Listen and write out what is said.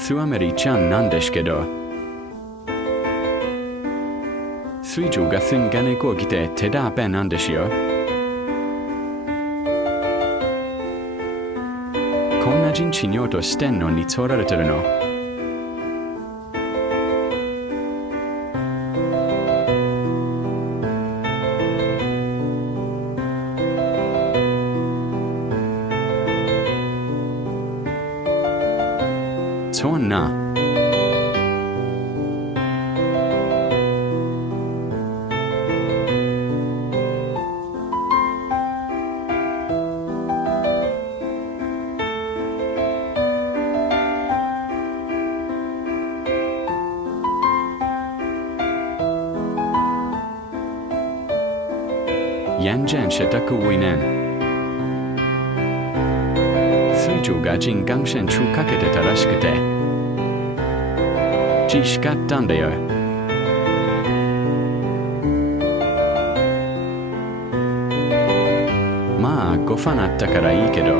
スワメリちゃんなんですけど、水上がすんが猫を着て手だべなんですよ。こんな人知尿としてんのに取られてるの。そんな。얀젠 셰타쿠 위넨水上が人眼線中かけてたらしくて叱ったんだよ。まあ5ファンあったからいいけど